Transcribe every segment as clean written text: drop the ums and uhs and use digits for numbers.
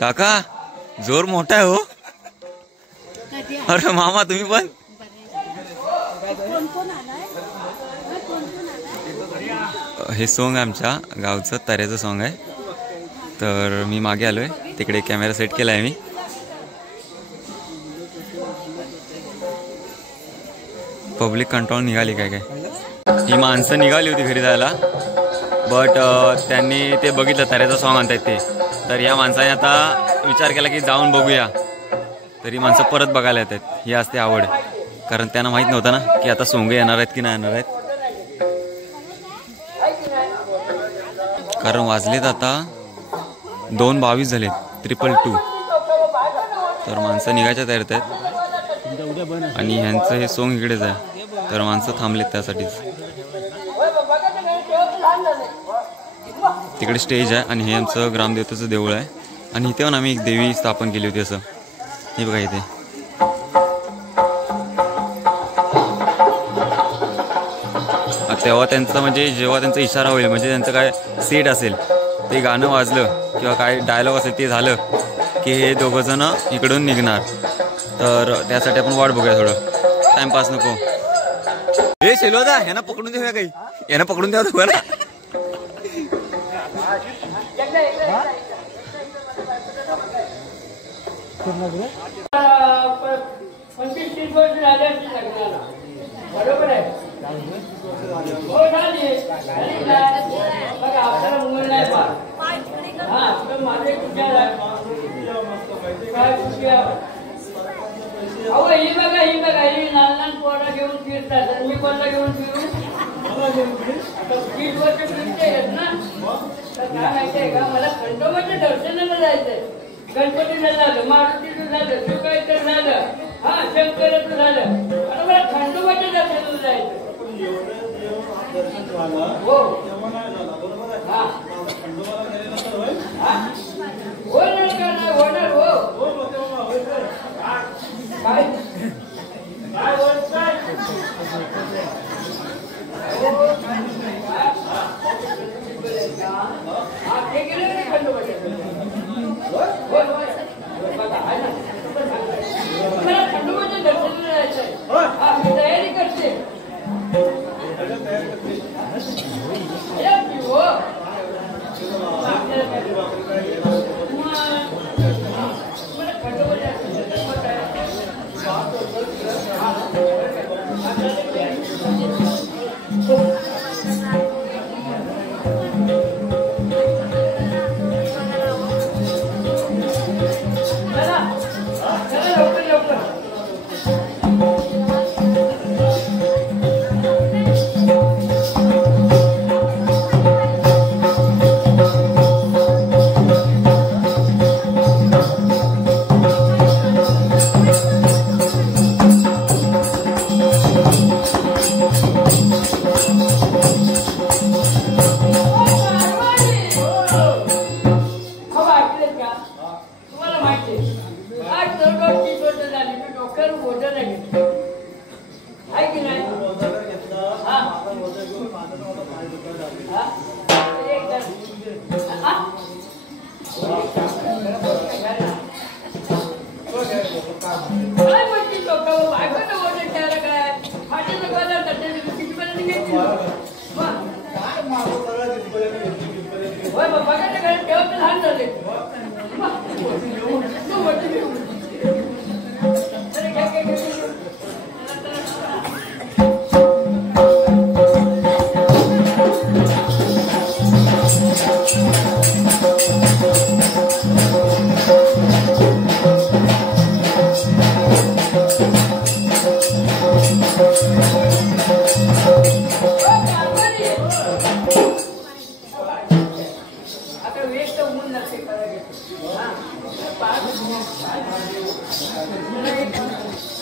काका जोर मोठा आहे हो. अरे मामा तुम्ही पण. हे सॉन्ग आमच्या गावचं तऱ्याचं सॉन्ग आहे. तर मी मागे आलोय तिकडे कॅमेरा सेट केलाय मी. पब्लिक कंट्रोल निघाली काय काय. ही माणसं निघाली होती घरी जायला बट त्यांनी ते बघितलं तऱ्याचं सॉन्ग आणतायत ते. तर या माणसाने आता विचार केला की जाऊन बघूया. तरी माणसं परत बघायला येतात. ही असते आवड. कारण त्यांना माहित नव्हतं ना की आता सोंगे येणार आहेत की नाही येणार आहेत. कारण वाजलेत आता 2:22 झालेत 222. तर माणसं निघायच्या तयारीत आहेत आणि ह्यांचं हे सोंग इकडेच आहे. तर माणसं थांबलेत त्यासाठीच. तिकडे स्टेज आहे आणि हे आमचं ग्रामदेवतेचं देऊळ आहे. आणि इथे पण आम्ही एक देवी स्थापन केली होती असं. हे बघा इथे. तेव्हा त्यांचं म्हणजे जेव्हा त्यांचा इशारा होईल म्हणजे त्यांचं काय सेट असेल ते गाणं वाजलं किंवा काय डायलॉग असेल ते झालं की हे दोघं जण इकडून निघणार. तर त्यासाठी आपण वाट बघूया. थोडं टाइमपास नको. हे शेलवादा ह्यांना पकडून देऊया काही. यांना पकडून द्या बरं. बरोबर आहे. ही बघा ही बघा ही लहान लहान पोरं घेऊन फिरतात. मी कोणाला घेऊन फिरू. 30 वर्ष फिरते आहेत ना. तर काय माहितीये का मला खंडोबाच्या दर्शनाला जायचंय. गणपतीला झालं, मारुतीचं झालं, शुकायचं झालं, हा शंकराचं झालं. आता मला खंडोबाच्या दर्शनाला जायचं. हो होणार का नाही होणार. हो काय काय बोलताय. ते गेले नाही खंडोबाच्या. मला खंडोबाच्या दर्शनाला जायचंय. हा मी तयारी करते.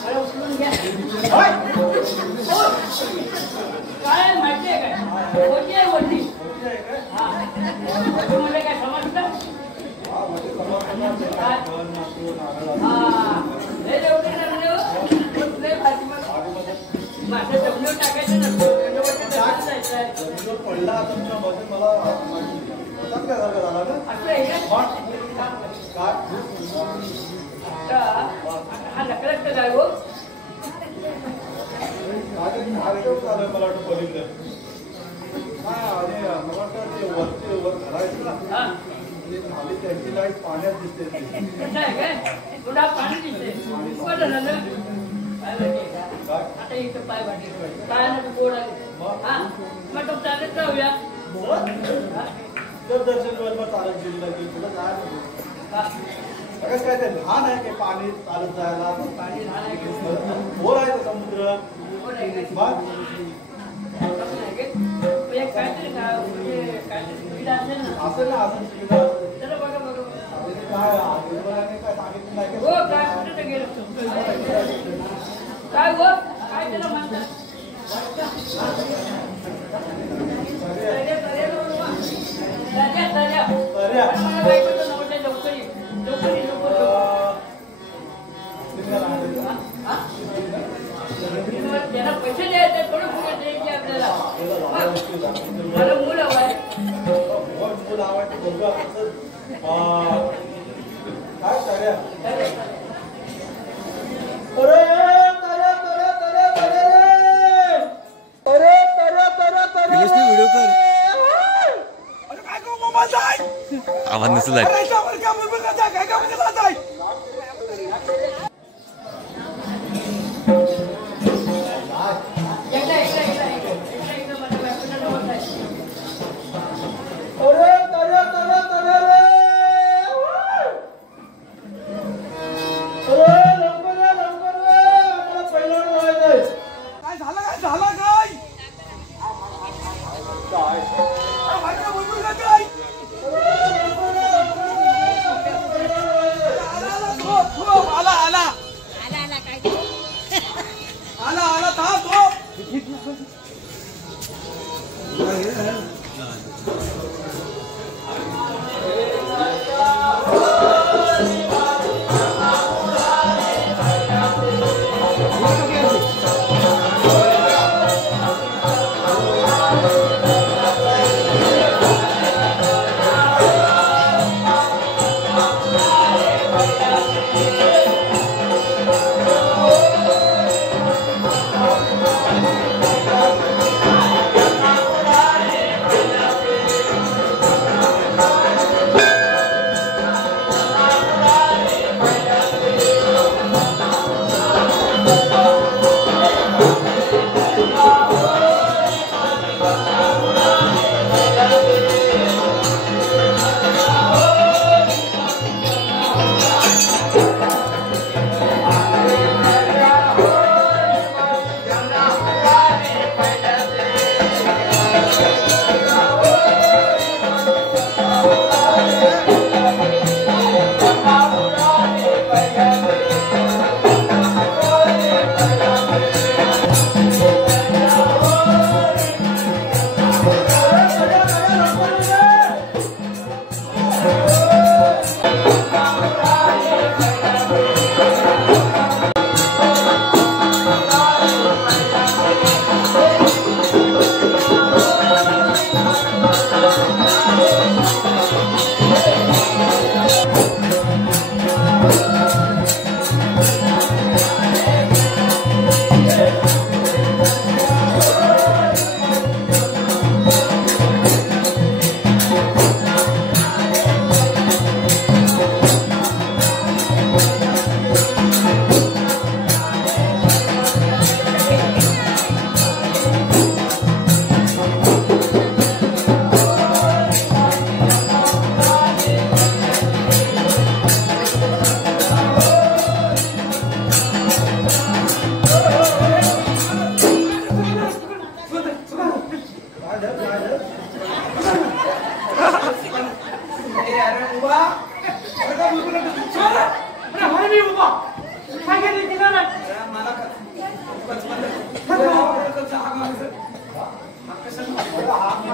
मला उचलून घ्या. काय माहितीये काय होती आहे वरती. हा म्हणजे काय समजतं. माझं जमलं टाकायचं नसतं पडला मला असं आहे का हा नकळत काय हो मला वाटतं बघितलं आणि मला वाटतं ते वरती वर घालायचं ना खाली त्यांची लाईट पाण्यात दिसते कसं आहे काय तुला पाणी दिसते बरं झालं आता इथं पाय वाटले पायानं गोड आले हा मग तो चालत जाऊया जर दर्शन चालत गेलेला की तुला जायचं काय ते लहान आहे की पाणी चालत जायला पाणी लहान आहे बोर आहे ते समुद्र काहीतरी काहीतरी सुविधा असेल ना असेल ना असं सुविधा चला बघा बघा काय सांगितलं नाही हो काय कुठे गेलं काय हो काय त्याला म्हणतात त्यांना पैसे द्यायचे थोडं फुकट द्यायचे आपल्याला मला मूल हवं आहे मूल आवडते बघा काय साड्या व्हिडिओ कर आवाज नसेल जाय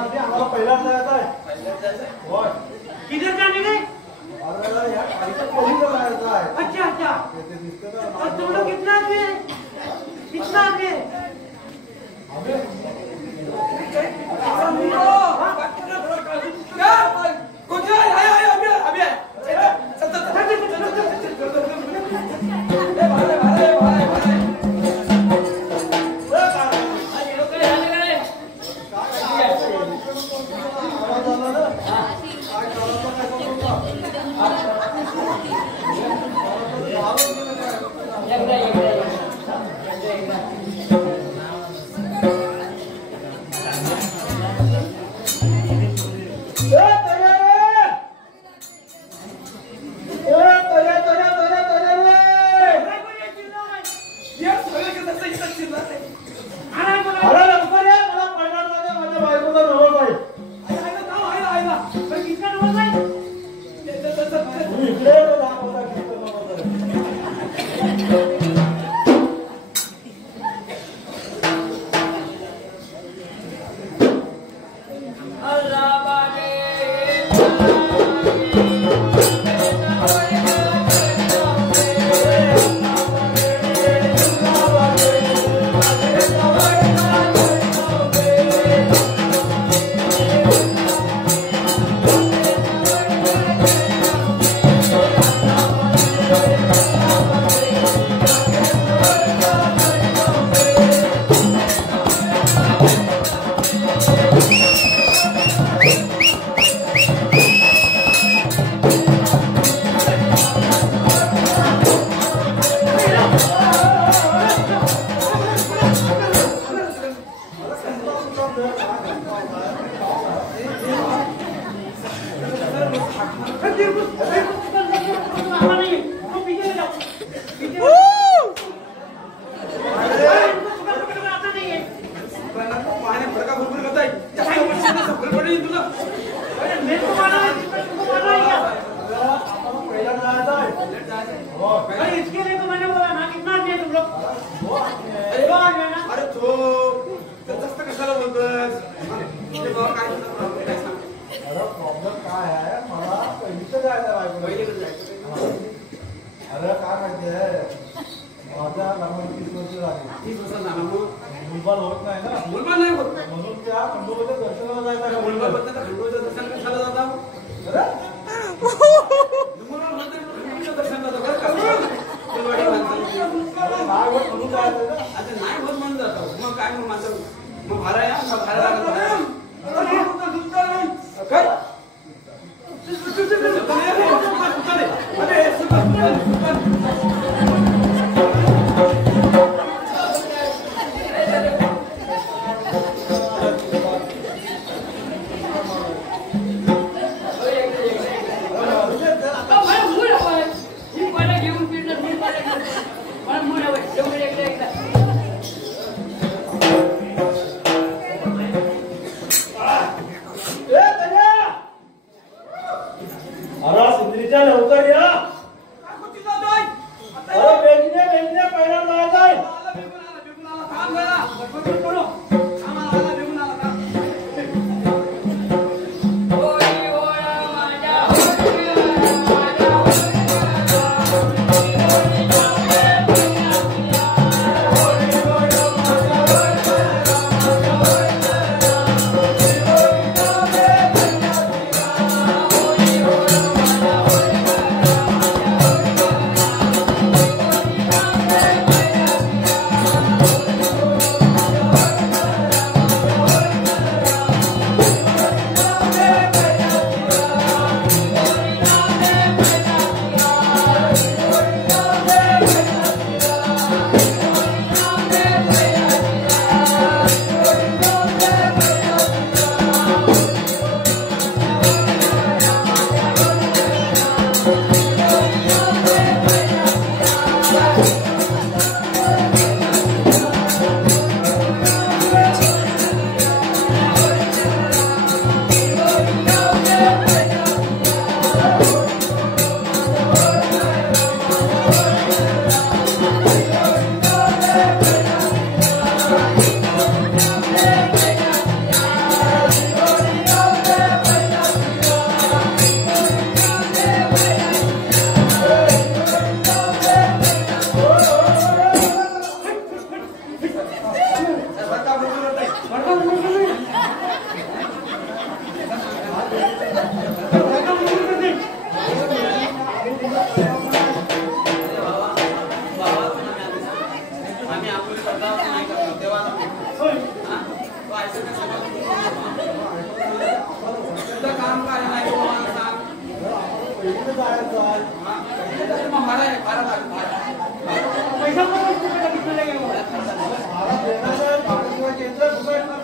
नाही आम्हाला पहिल्यांदा जायचं आहे. होय. किधर जाने गए? अरे या खालीच्या पलीकडे जायचं आहे. अच्छा अच्छा. ते दिसतं ना. और तुम लोग कितना आदमी है? कितना आदमी है?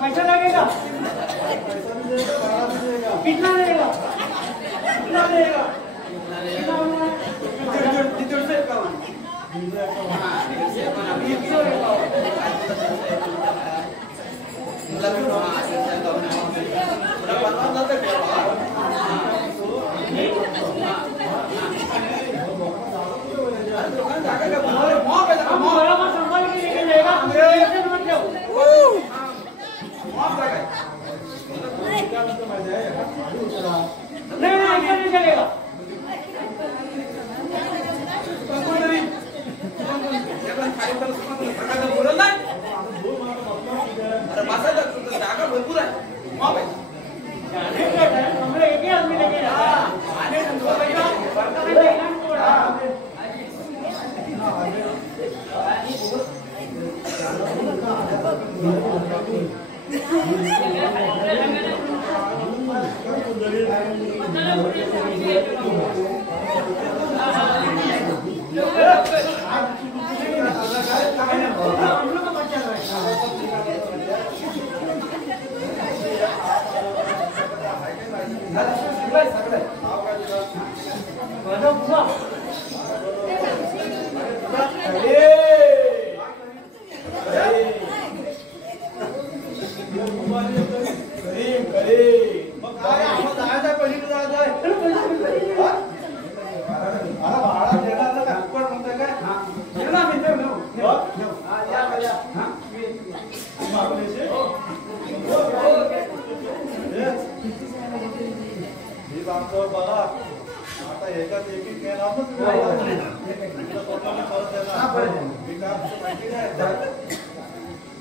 पैसा लगेगा कितना लगेगा कितना लगेगा नहीं चलेगा जागा भरपूर आहे एक ही आदमी लेके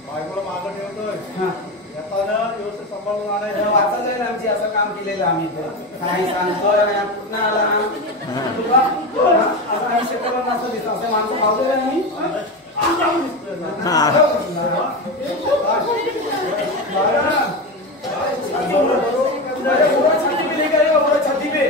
बायकोला मागं ठेवतोय येताना व्यवस्थित सांभाळून आणायचं वाचा जाईल आमची असं काम केलेलं आम्ही काही सांगतोय कुठं आला असं काही शेतकऱ्याला नसतं दिसतं असं माणसं पावलेलं आम्ही छाती पे लेकर छाती पे